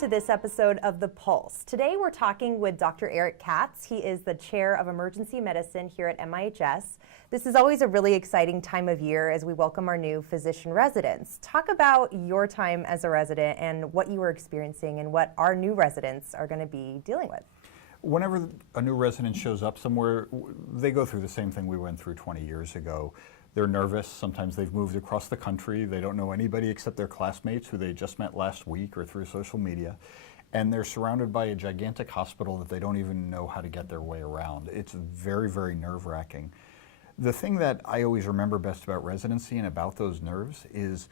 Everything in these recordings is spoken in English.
to this episode of The Pulse. Today we're talking with Dr. Eric Katz. He is the Chair of Emergency Medicine here at MIHS. This is always a really exciting time of year as we welcome our new physician residents. Talk about your time as a resident and what you were experiencing and what our new residents are going to be dealing with. Whenever a new resident shows up somewhere, they go through the same thing we went through 20 years ago. They're nervous. Sometimes they've moved across the country. They don't know anybody except their classmates who they just met last week or through social media. And they're surrounded by a gigantic hospital that they don't even know how to get their way around. It's very, very nerve-wracking. The thing that I always remember best about residency and about those nerves is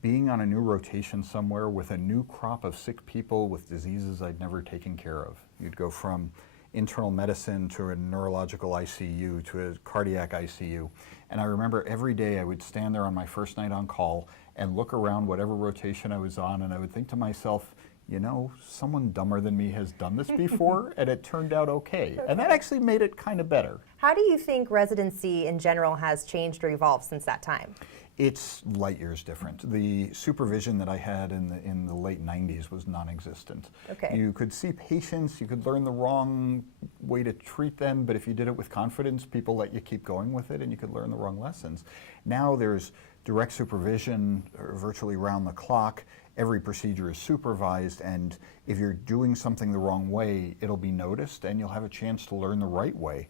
being on a new rotation somewhere with a new crop of sick people with diseases I'd never taken care of. You'd go from internal medicine to a neurological ICU to a cardiac ICU. And I remember every day I would stand there on my first night on call and look around whatever rotation I was on, and I would think to myself, you know, someone dumber than me has done this before, and it turned out okay. And that actually made it kind of better. How do you think residency in general has changed or evolved since that time? It's light years different. The supervision that I had in the late 90s was non-existent. Okay. You could see patients, you could learn the wrong way to treat them, but if you did it with confidence, people let you keep going with it and you could learn the wrong lessons. Now there's direct supervision virtually round the clock. Every procedure is supervised, and if you're doing something the wrong way, it'll be noticed and you'll have a chance to learn the right way.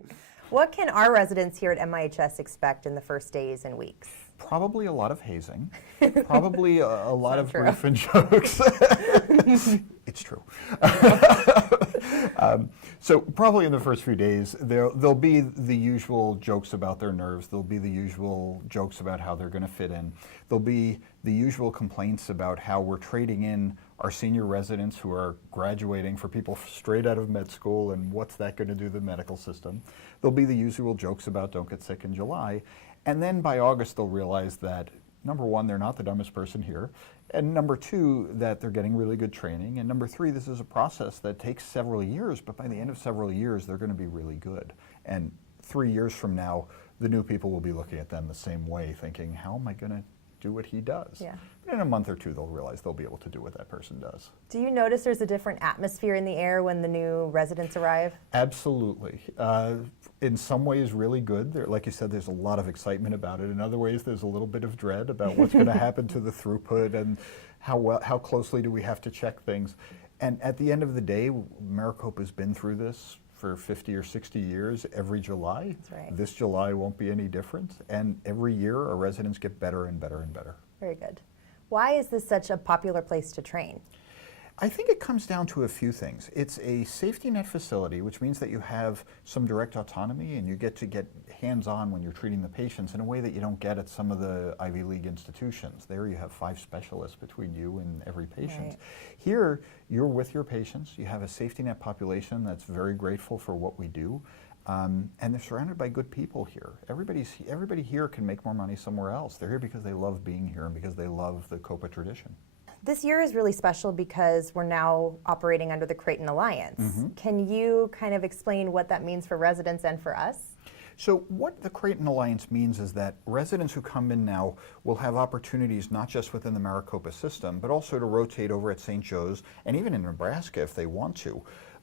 What can our residents here at MIHS expect in the first days and weeks? Probably a lot of hazing, probably a lot of true. grief and jokes. It's true. So probably in the first few days, there'll be the usual jokes about their nerves. There'll be the usual jokes about how they're going to fit in. There'll be the usual complaints about how we're trading in our senior residents who are graduating for people straight out of med school and what's that going to do to the medical system. There'll be the usual jokes about don't get sick in July. And then by August, they'll realize that, number one, they're not the dumbest person here, and number two, that they're getting really good training, and number three, this is a process that takes several years, but by the end of several years, they're going to be really good. And 3 years from now, the new people will be looking at them the same way, thinking, how am I going to do what he does? Yeah. But in a month or two, they'll realize they'll be able to do what that person does. Do you notice there's a different atmosphere in the air when the new residents arrive? Absolutely. In some ways, really good. Like you said, there's a lot of excitement about it. In other ways, there's a little bit of dread about what's going to happen to the throughput and how closely do we have to check things. And at the end of the day, Maricopa has been through this for 50 or 60 years every July. That's right. This July won't be any different. And every year, our residents get better and better and better. Very good. Why is this such a popular place to train? I think it comes down to a few things. It's a safety net facility, which means that you have some direct autonomy and you get to get hands-on when you're treating the patients in a way that you don't get at some of the Ivy League institutions. There you have 5 specialists between you and every patient. Right. Here, you're with your patients. You have a safety net population that's very grateful for what we do. And they're surrounded by good people here. Everybody here can make more money somewhere else. They're here because they love being here and because they love the COPA tradition. This year is really special because we're now operating under the Creighton Alliance. Mm-hmm. Can you kind of explain what that means for residents and for us? So what the Creighton Alliance means is that residents who come in now will have opportunities not just within the Maricopa system, but also to rotate over at St. Joe's and even in Nebraska if they want to.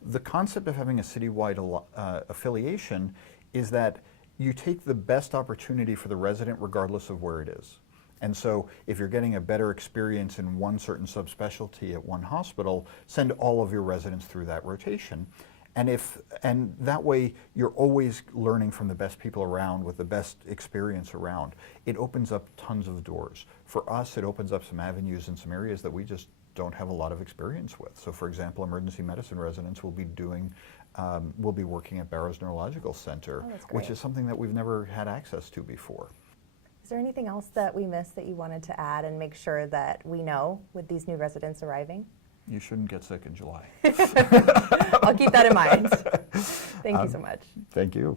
The concept of having a citywide affiliation is that you take the best opportunity for the resident regardless of where it is. And so if you're getting a better experience in one certain subspecialty at one hospital, send all of your residents through that rotation. And that way you're always learning from the best people around with the best experience around. It opens up tons of doors. For us, it opens up some avenues in some areas that we just don't have a lot of experience with. So for example, emergency medicine residents will be working at Barrows Neurological Center, which is something that we've never had access to before. Is there anything else that we missed that you wanted to add and make sure that we know with these new residents arriving? You shouldn't get sick in July. I'll keep that in mind. Thank you so much. Thank you.